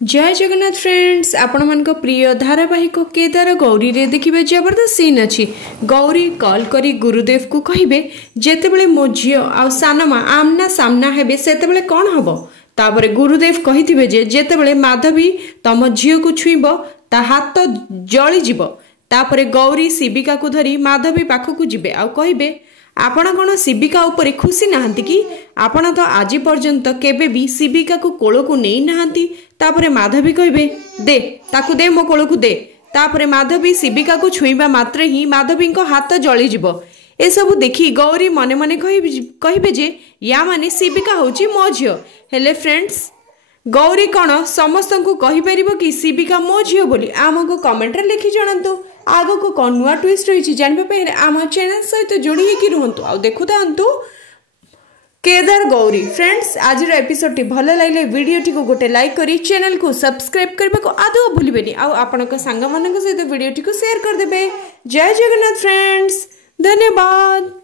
जय जगन्नाथ फ्रेंड्स आपण मान प्रिय धारावाहिक केदार गौरी रे देखिबे जबरदस्त सीन अच्छी। गौरी कॉल करी गुरुदेव को कहिबे जेतेबेले मो झियो आ सानमा आमना सामना हेबे सेतेबेले कोन हबो। तापरे गुरुदेव कहिथिबे जे जेतेबेले माधवी तम झियो को छुईबो ता हाथ जळी जिवो। तापरे गौरी शिविका को धरी माधवी पाखकु जिबे आ कहिबे आपण कौन शिविका उपरे खुशी नहांती कि आपण तो आज पर्यंत केबे भी शिविका को कोल को नहीं नहांती। तापरे माधवी कहिबे दे ताकू दे मो कोल को दे। तापरे माधवी शिविका को छुईबा मात्रे ही माधवी को हाथ जली जिवो। ए सब देखी गौरी मने मने कहिबे जे या माने शिविका होची मो झियो। हेले फ्रेंड्स गौरी कौन समस्त को कहि परिबो कि शिविका मो झियो बोली आमको कमेंट रे लिखि जणांतु। आगो को कौन नुआ ट्विस्ट रही जानबे पहले आम चैनल सहित जोड़ी होकि रुहंतु आ देखु थांतु केदार गौरी। फ्रेंड्स आज एपिसोड टी भल लागले वीडियो टी को गोटे लाइक करी चैनल को सब्सक्राइब करबा को आदौ भूलिबेनी आ आपनक संग मानक सहित वीडियो टी को शेयर कर देबे। जय जगन्नाथ फ्रेंड्स, धन्यवाद।